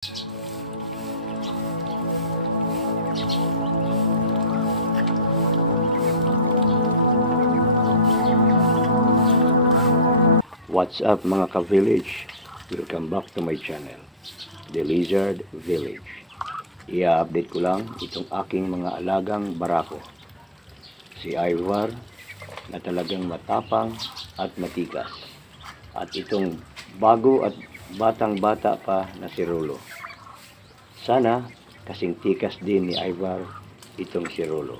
What's up mga ka-village? Welcome back to my channel, The Lizard Village. I-update ko lang itong aking mga alagang barako. Si Ivar na talagang matapang at matikas. At itong bago at batang-bata pa na si Rolo. Sana kasing tikas din ni Ivar itong si Rolo.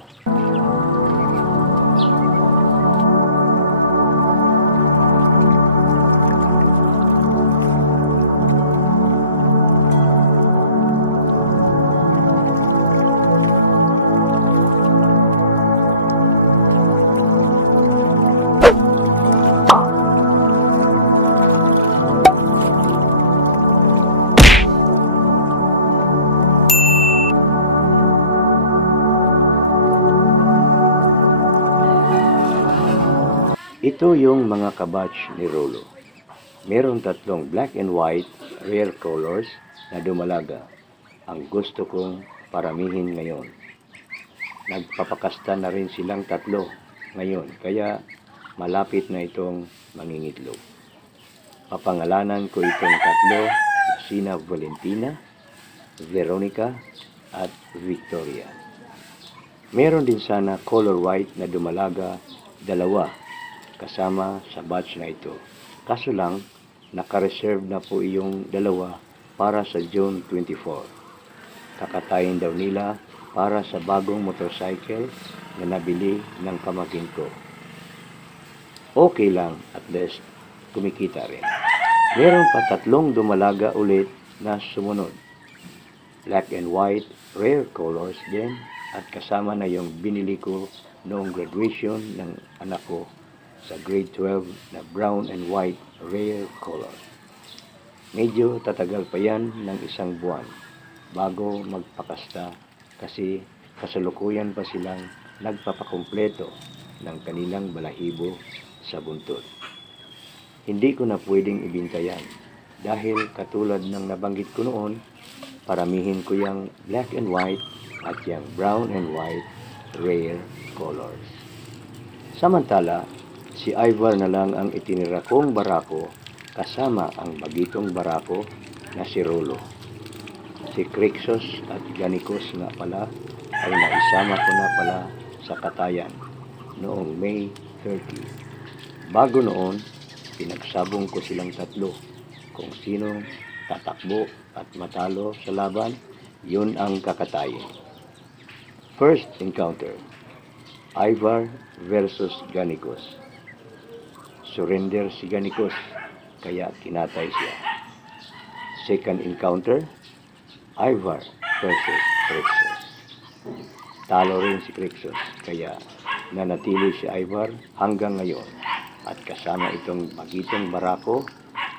Ito yung mga kabatch ni Rolo. Meron tatlong black and white rare colors na dumalaga. Ang gusto kong paramihin ngayon. Nagpapakasta na rin silang tatlo ngayon, kaya malapit na itong mangingitlog. Papangalanan ko itong tatlo na sina Valentina, Veronica at Victoria. Meron din sana color white na dumalaga, dalawa kasama sa batch na ito. Kaso lang, naka-reserve na po yung dalawa para sa June 24. Kakatayin daw nila para sa bagong motorcycle na nabili ng pamangkin ko. Okay lang, at least kumikita rin. Meron pa tatlong dumalaga ulit na sumunod. Black and white, rare colors din, at kasama na yung binili ko noong graduation ng anak ko sa grade 12 na brown and white rare color. Medyo tatagal pa yan ng isang buwan bago magpakasta kasi kasalukuyan pa silang nagpapakumpleto ng kanilang balahibo sa buntot. Hindi ko na pwedeng ibinta yan dahil katulad ng nabanggit ko noon, paramihin ko yung black and white at yung brown and white rare colors. Samantala, si Ivar na lang ang itinira kong barako kasama ang bagitong barako na si Rolo. Si Crixos at Ganicos nga pala ay naisama ko na pala sa katayan noong May 30. Bago noon, pinagsabong ko silang tatlo. Kung sino tatakbo at matalo sa laban, yun ang kakatayin. First encounter, Ivar versus Ganicos. Surrender si Ganicos, kaya kinatay siya. Second encounter, Ivar versus Crixos. Talo rin si Crixos, kaya nanatili si Ivar hanggang ngayon at kasama itong bagitong barako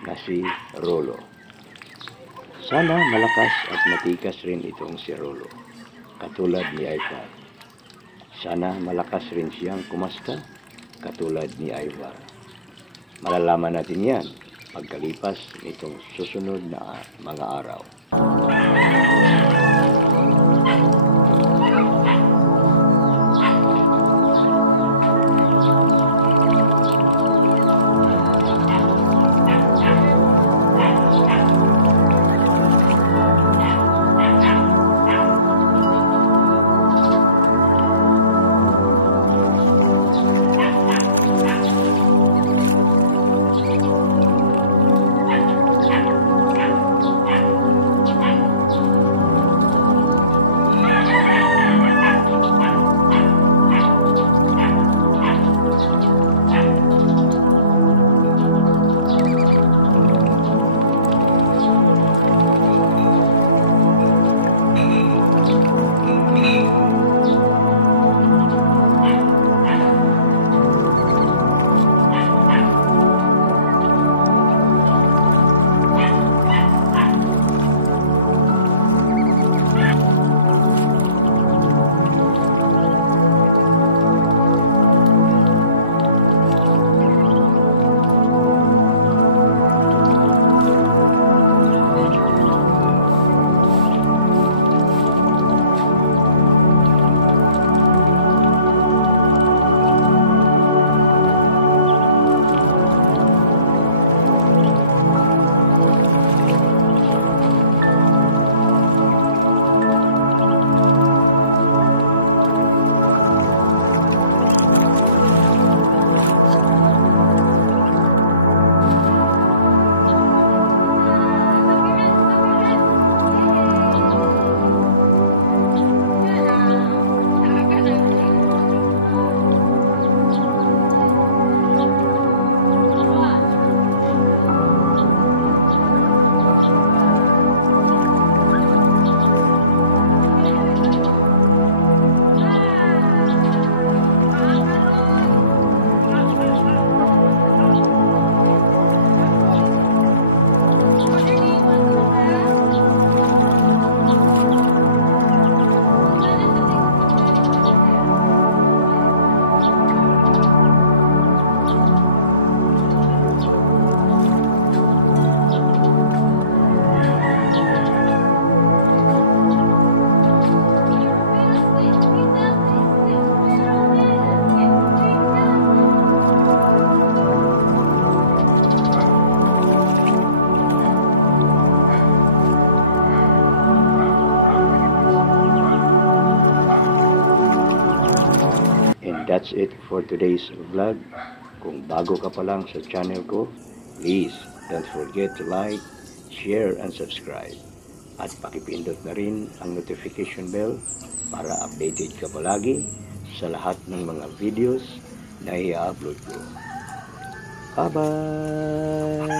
na si Rolo. Sana malakas at matikas rin itong si Rolo, katulad ni Ivar. Sana malakas rin siyang kumasta, katulad ni Ivar. Malalaman natin yan pagkalipas nitong susunod na mga araw. That's it for today's vlog. Kung bago ka pa lang sa channel ko, please don't forget to like, share, and subscribe. At pakipindot na rin ang notification bell para updated ka palagi sa lahat ng mga videos na i-upload ko. Bye-bye!